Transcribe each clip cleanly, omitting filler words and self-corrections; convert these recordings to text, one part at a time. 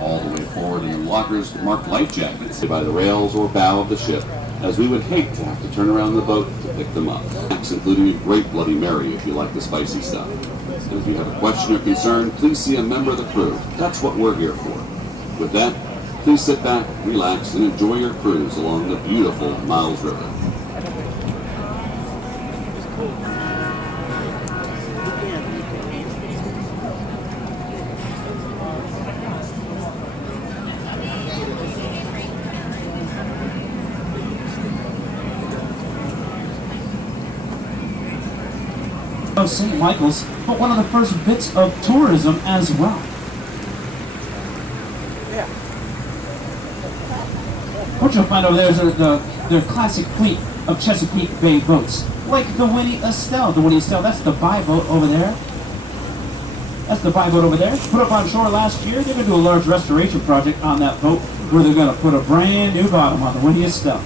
All the way forward in the lockers marked life jackets by the rails or bow of the ship, as we would hate to have to turn around the boat to pick them up. Including a great Bloody Mary if you like the spicy stuff. And if you have a question or concern, please see a member of the crew. That's what we're here for. With that, please sit back, relax, and enjoy your cruise along the beautiful Miles River. Of St. Michael's, but one of the first bits of tourism as well. Yeah. What you'll find over there is their classic fleet of Chesapeake Bay boats, like the Winnie Estelle. The Winnie Estelle, that's the buy boat over there. That's the buy boat over there. Put up on shore last year. They're going to do a large restoration project on that boat where they're going to put a brand new bottom on the Winnie Estelle.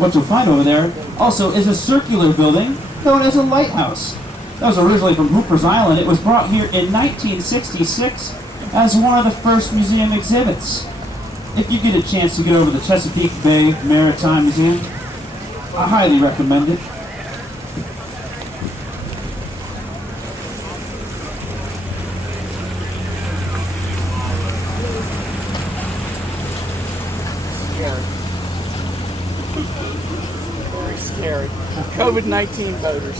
What you'll find over there also is a circular building known as a lighthouse. That was originally from Hooper's Island. It was brought here in 1966 as one of the first museum exhibits. If you get a chance to get over to the Chesapeake Bay Maritime Museum, I highly recommend it. Very scary. COVID-19 voters.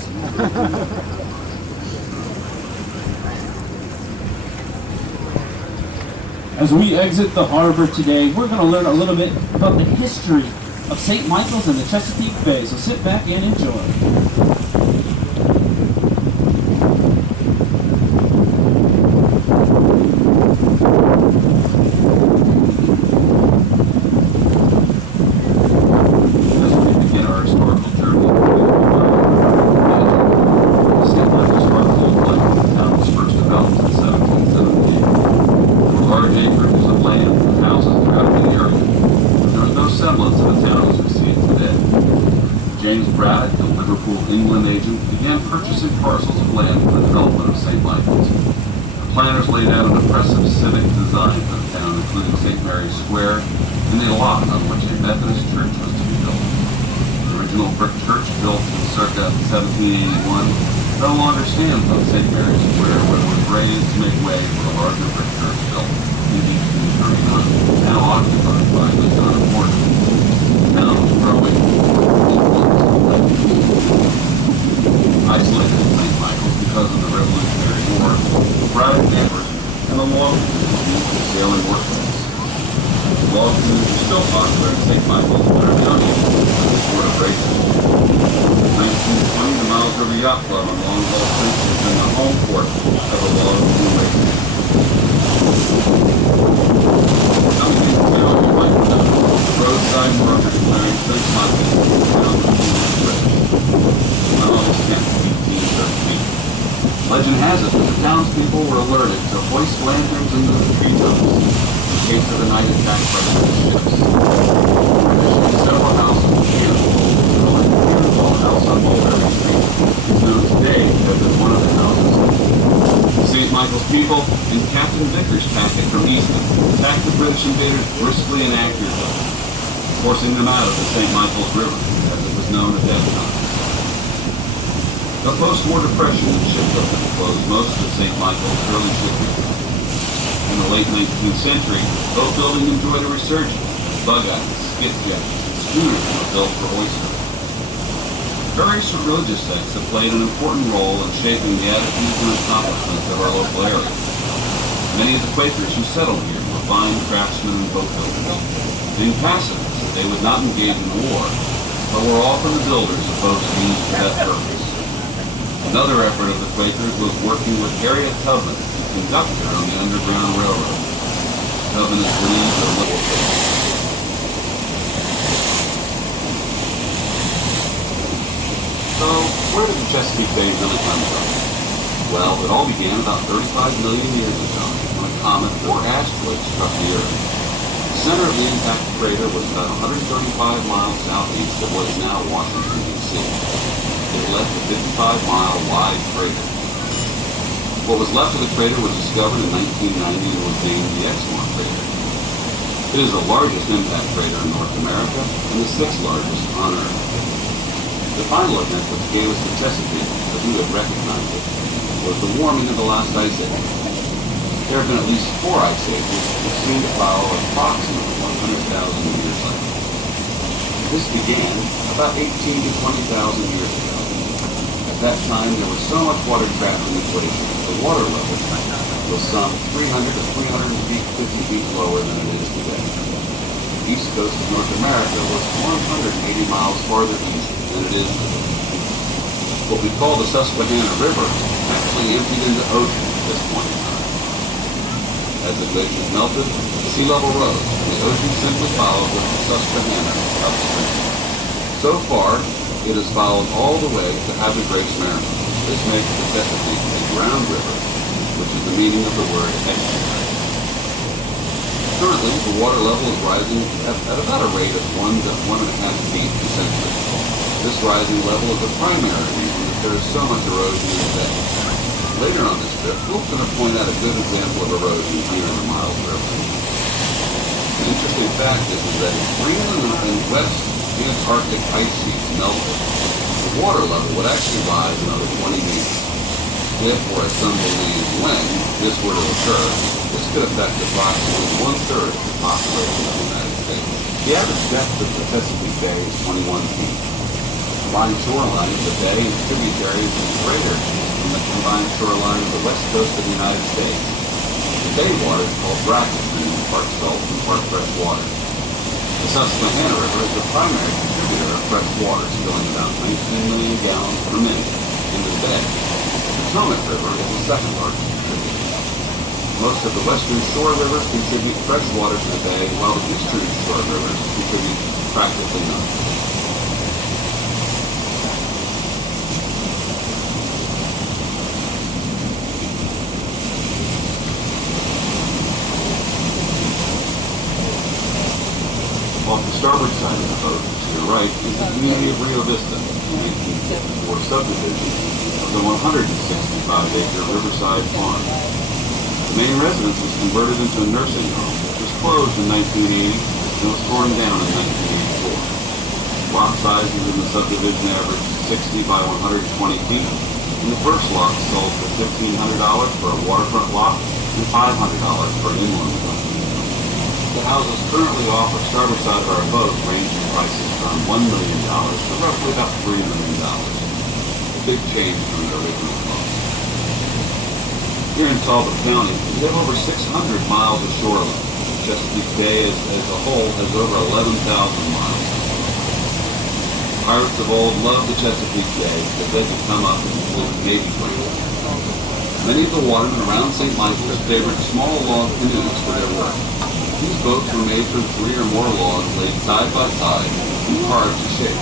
As we exit the harbor today, we're going to learn a little bit about the history of St. Michael's and the Chesapeake Bay. So sit back and enjoy. James Braddock, the Liverpool, England agent, began purchasing parcels of land for the development of St. Michael's. The planners laid out an impressive civic design for the town, including St. Mary's Square and the lot on which a Methodist church was to be built. The original brick church, built in circa 1781, no longer stands on St. Mary's Square, where it was raised to make way for the larger brick church built in 1839, now occupied by the town of Morton. The town was growing. Isolated in St. Michael's because of the Revolutionary War, Braddock neighbors, and the log sailing workplace. Log canoes are still popular in St. Michael's, but are now used as a sport of racing. In 1920, the Miles River Yacht Club on Long Haul Creek has been the home port of a log canoe racing. Coming into town, you might know roadside markers declaring St. Michael's as the town of August 10th, 1813. Legend has it that the townspeople were alerted to hoist lanterns into the treetops in case of a night attack by the ships. Additionally, several houses were cannonballed. The house on Mulberry Street is known today as one of the houses. The St. Michael's people and Captain Vickers' packet from Easton attacked the British invaders briskly and accurately, forcing them out of the St. Michael's River, as it was known at that time. The post-war depression and shipbuilding closed most of St. Michael's early shipping. In the late 19th century, boat building enjoyed a resurgence. Bug-eyes, skipjacks, and schooners were built for oysters. Various religious sects have played an important role in shaping the attitudes and accomplishments of our local area. Many of the Quakers who settled here were fine craftsmen and boat builders. Being pacifists, they would not engage in war, but were often the builders of boats used for that purpose. Another effort of the Quakers was working with Harriet Tubman, the conductor on the Underground Railroad. Tubman is believed to have lived. So, where did the Chesapeake Bay really come from? Well, it all began about 35 million years ago, when a comet or asteroid struck the Earth. The center of the impact crater was about 135 miles southeast of what is now Washington, D.C. It left a 55-mile wide crater. What was left of the crater was discovered in 1990 and was named the Exmor crater. It is the largest impact crater in North America and the sixth largest on Earth. The final event which gave us the Chesapeake, as we would recognize it, was the warming of the last ice age. There have been at least 4 ice ages which seem to follow approximately 100,000 year cycles. This began about 18 to 20,000 years ago. At that time, there was so much water trapped in the glacier that the water level was some 300 to 350 feet lower than it is today. The east coast of North America was 180 miles farther east than it is today. What we call the Susquehanna River actually emptied into ocean at this point in time. As the glaciers melted, the sea level rose, and the ocean simply followed with the Susquehanna upstream. So far, it has followed all the way to Havre Grace, Maryland. This makes the Chesapeake a ground river, which is the meaning of the word estuary. Currently, the water level is rising at about a rate of 1 to 1.5 feet per century. This rising level is the primary reason that there is so much erosion in the bay. Later on this trip, we're going to point out a good example of erosion here in the Miles River. An interesting fact is that if Greenland and West Antarctic ice sheets melted, the water level would actually rise another 20 meters. If, or as some believe, when this were to occur, this could affect approximately 1/3 of the population of the United States. The average depth of the Chesapeake Bay is 21 feet. The combined shoreline of the bay and tributaries is greater than the combined shoreline of the west coast of the United States. The bay water is called brackish, meaning part salt and part fresh water. The Susquehanna River is the primary contributor of fresh water, spilling about 19 million gallons per minute into the bay. The Potomac River is the second largest contributor. Most of the western shore rivers contribute fresh water to the bay, while the eastern shore rivers contribute practically none. Off the starboard side of the boat, to your right, is the community of Rio Vista, a 1954 subdivision of the 165-acre Riverside Farm. The main residence was converted into a nursing home, which was closed in 1980 and was torn down in 1984. Lot sizes in the subdivision averaged 60 by 120 feet, and the first lot sold for $1,500 for a waterfront lot and $500 for an inland lot. The houses currently off the starboard side of our boat range in prices from $1 million to roughly about $3 million. A big change from their original cost. Here in Talbot County, we have over 600 miles of shoreline. Chesapeake Bay as a whole has over 11,000 miles. Pirates of old loved the Chesapeake Bay because they could come up and include Navy planes. Many of the watermen around St. Michael's favored small log canoes for their work. These boats were made from 3 or more logs laid side by side and carved to shape.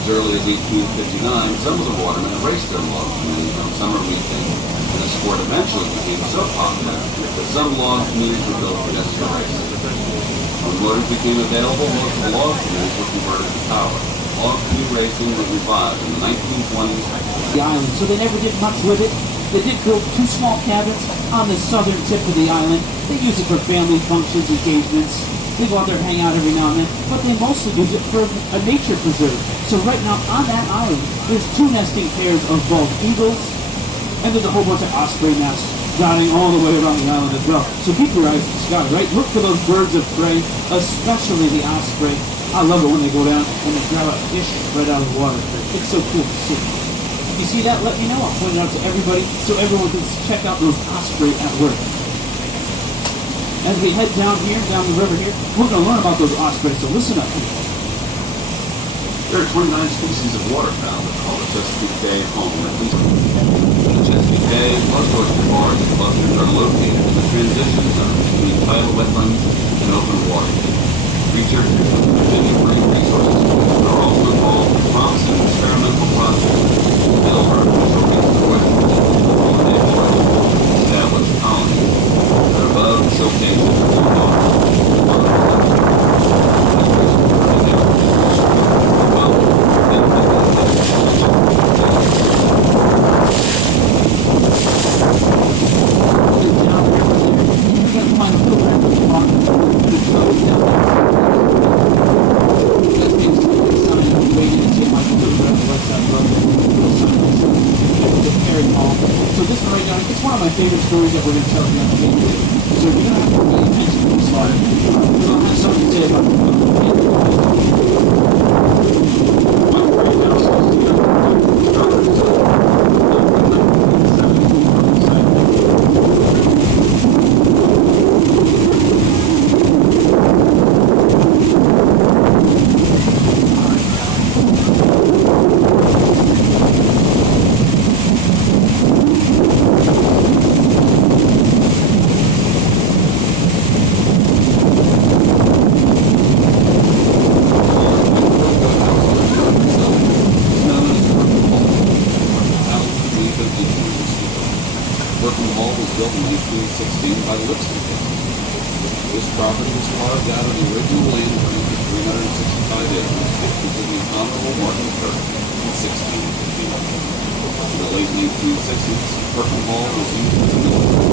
As early as 1859, some of the watermen raced their log canoes on summer weekends, and the sport eventually became so popular that some log canoes were built just for racing. When motors became available, most of the log canoes were converted to power. Log canoe racing was revived in the 1920s. The island, so they never did much with it. They did build 2 small cabins on the southern tip of the island. They use it for family functions, engagements. They go out there and hang out every now and then, but they mostly use it for a nature preserve. So right now on that island, there's 2 nesting pairs of bald eagles, and there's a whole bunch of osprey nests dotting all the way around the island as well. So keep your eyes to the sky, right? Look for those birds of prey, especially the osprey. I love it when they go down and they grab a fish right out of the water. It's so cool to see. If you see that, let me know. I'll point it out to everybody so everyone can check out those osprey at work. As we head down here, down the river here, we're going to learn about those ospreys, so listen up. There are 29 species of waterfowl that call the Chesapeake Bay home, at least. The Chesapeake Bay, most oyster bars and clusters are located in the transition zone between tidal wetlands and open water. Researchers of the Virginia Marine Resources Commission are also involved in promising experimental projects to build artificial reefs of oyster shells along the coast to establish colonies that are we're going to tell you on the game today. So we don't have to really mention this slide. We'll have something to say about the One great house is started as a built in 1970s. Brooklyn Hall was built in 1916 by the Lipson family. This property was carved out of the original land grant of 365 acres gifted to the Honorable Martin Kirk in 1651. In the late 1960s, Brooklyn Hall was used as a military